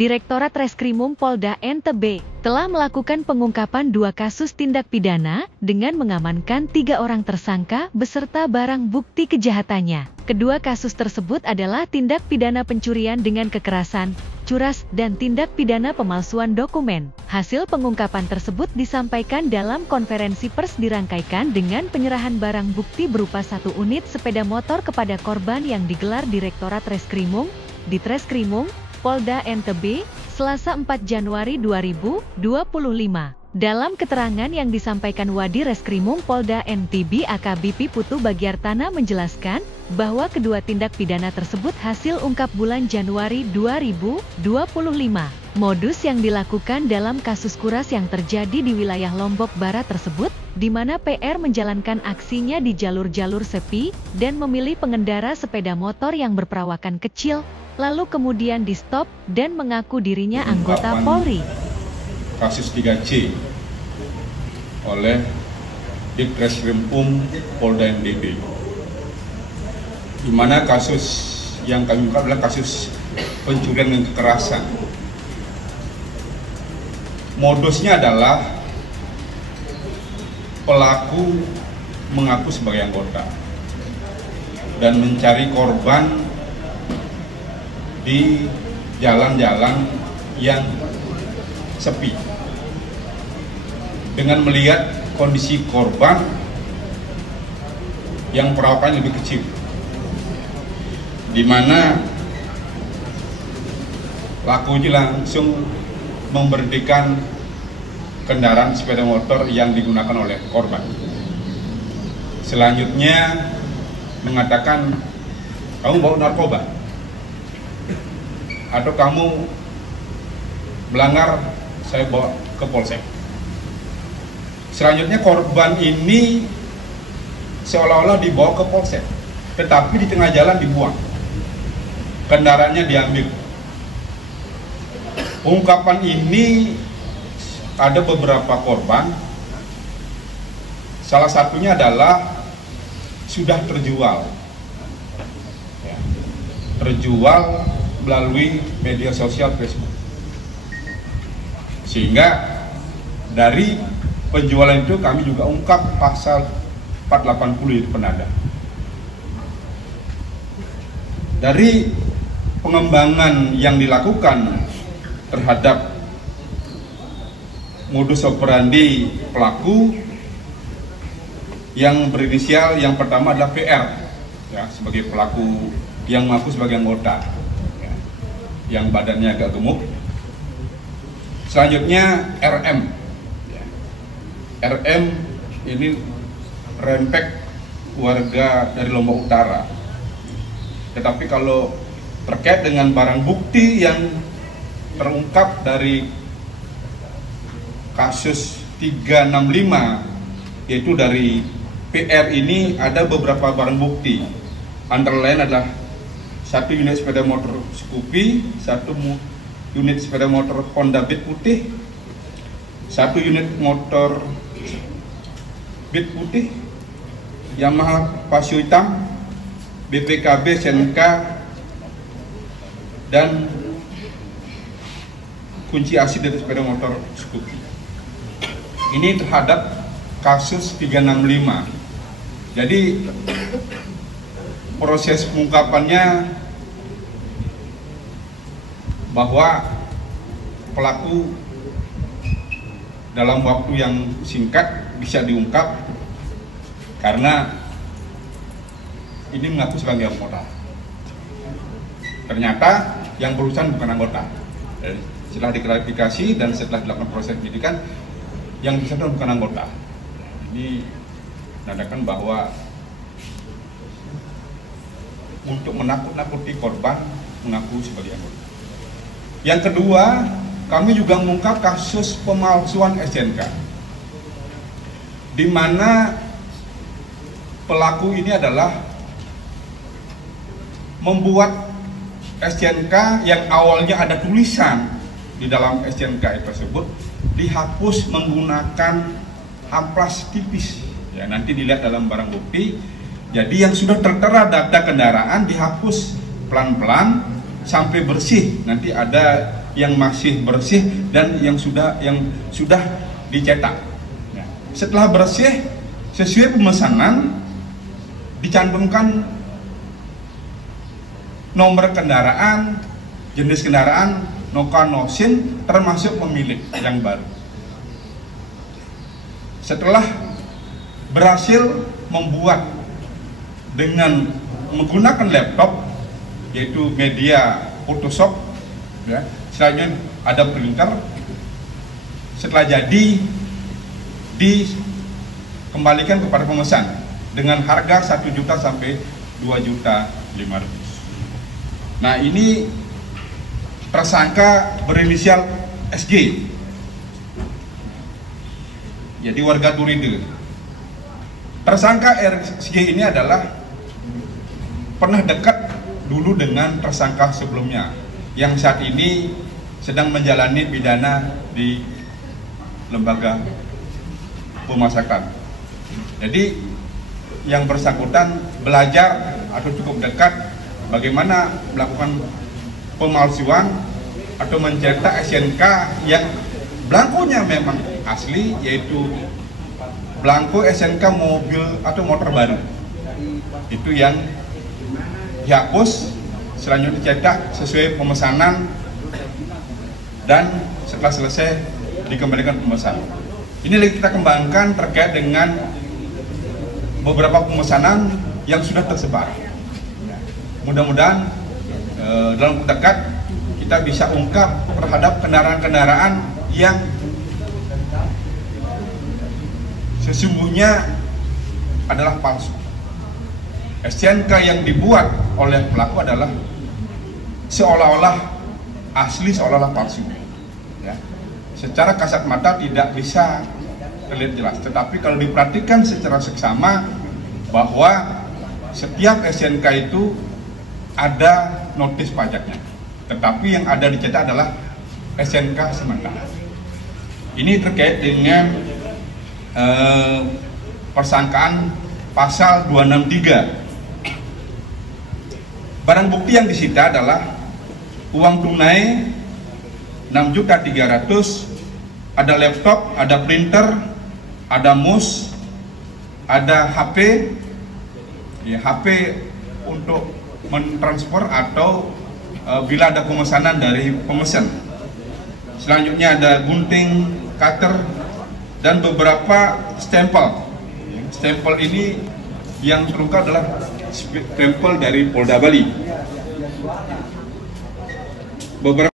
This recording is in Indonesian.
Direktorat Reskrimum Polda NTB telah melakukan pengungkapan 2 kasus tindak pidana dengan mengamankan 3 orang tersangka beserta barang bukti kejahatannya. Kedua kasus tersebut adalah tindak pidana pencurian dengan kekerasan, curas, dan tindak pidana pemalsuan dokumen. Hasil pengungkapan tersebut disampaikan dalam konferensi pers dirangkaikan dengan penyerahan barang bukti berupa 1 unit sepeda motor kepada korban yang digelar Direktorat Reskrimum di Treskrimum Polda NTB, Selasa 4 Januari 2025. Dalam keterangan yang disampaikan Wadi Reskrimum Polda NTB AKBP Putu Bagiartana menjelaskan bahwa kedua tindak pidana tersebut hasil ungkap bulan Januari 2025. Modus yang dilakukan dalam kasus kuras yang terjadi di wilayah Lombok Barat tersebut, di mana PR menjalankan aksinya di jalur-jalur sepi dan memilih pengendara sepeda motor yang berperawakan kecil, lalu kemudian di-stop dan mengaku dirinya anggota Polri. Kasus 3C oleh Ditreskrimum Polda NTB, di mana kasus yang kami ungkap adalah kasus pencurian dan kekerasan. Modusnya adalah pelaku mengaku sebagai anggota dan mencari korban di jalan-jalan yang sepi dengan melihat kondisi korban yang perawakannya lebih kecil, di mana pelaku langsung memberhentikan kendaraan sepeda motor yang digunakan oleh korban. Selanjutnya mengatakan, kamu bawa narkoba atau kamu melanggar, saya bawa ke polsek. Selanjutnya korban ini seolah-olah dibawa ke polsek, tetapi di tengah jalan dibuang, kendaraannya diambil. Ungkapan ini ada beberapa korban, salah satunya adalah sudah terjual, terjual melalui media sosial Facebook, sehingga dari penjualan itu kami juga ungkap pasal 480 itu penada. Dari pengembangan yang dilakukan terhadap modus operandi pelaku yang berinisial, yang pertama adalah PR, ya, sebagai pelaku yang mengaku sebagai anggota, ya, yang badannya agak gemuk. Selanjutnya RM, ya. RM ini rempek warga dari Lombok Utara, tetapi kalau terkait dengan barang bukti yang terungkap dari kasus 365, yaitu dari PR ini, ada beberapa barang bukti, antara lain adalah 1 unit sepeda motor Scoopy, 1 unit sepeda motor Honda Beat putih, 1 unit motor Beat putih Yamaha Pasio hitam, BPKB Senka, dan kunci asli dari sepeda motor Scoopy. Ini terhadap kasus 365. Jadi proses pengungkapannya bahwa pelaku dalam waktu yang singkat bisa diungkap karena ini mengaku sebagai anggota. Ternyata yang berurusan bukan anggota. Setelah diklarifikasi dan setelah dilakukan proses penyidikan, yang bersangkutan bukan anggota. Ini menandakan bahwa untuk menakut-nakuti korban mengaku sebagai anggota. Yang kedua, kami juga mengungkap kasus pemalsuan STNK, di mana pelaku ini adalah membuat STNK yang awalnya ada tulisan di dalam STNK tersebut dihapus menggunakan amplas tipis. Ya, nanti dilihat dalam barang bukti. Jadi yang sudah tertera data kendaraan dihapus pelan-pelan sampai bersih. Nanti ada yang masih bersih dan yang sudah dicetak. Setelah bersih, sesuai pemesanan dicantumkan nomor kendaraan, jenis kendaraan, noka nosin, termasuk pemilik yang baru. Setelah berhasil membuat dengan menggunakan laptop, yaitu media Photoshop, ya, selanjutnya ada printer. Setelah jadi, dikembalikan kepada pemesan dengan harga 1 juta sampai 2.500.000. Nah, ini tersangka berinisial SG, jadi warga Turide. Tersangka SG ini adalah pernah dekat dulu dengan tersangka sebelumnya yang saat ini sedang menjalani pidana di lembaga pemasyarakatan. Jadi yang bersangkutan belajar atau cukup dekat bagaimana melakukan pemalsuan atau mencetak SNK yang belangkonya memang asli, yaitu belangko SNK mobil atau motor baru. Itu yang dihapus, selanjutnya dicetak sesuai pemesanan, dan setelah selesai dikembalikan pemesan. Ini lagi kita kembangkan terkait dengan beberapa pemesanan yang sudah tersebar. Mudah-mudahan dalam dekat kita bisa ungkap terhadap kendaraan-kendaraan yang sesungguhnya adalah palsu. STNK yang dibuat oleh pelaku adalah seolah-olah asli, seolah-olah palsu. Ya. Secara kasat mata tidak bisa terlihat jelas, tetapi kalau diperhatikan secara seksama bahwa setiap STNK itu ada notis pajaknya, tetapi yang ada dicetak adalah STNK sementara. Ini terkait dengan persangkaan pasal 263. Barang bukti yang disita adalah uang tunai 6.300.000, ada laptop, ada printer, ada mouse, ada HP, ya, HP untuk mentransfer atau bila ada pemesanan dari pemesan. Selanjutnya ada gunting, cutter, dan beberapa stempel. Stempel ini yang terungkap adalah stempel dari Polda Bali. Beberapa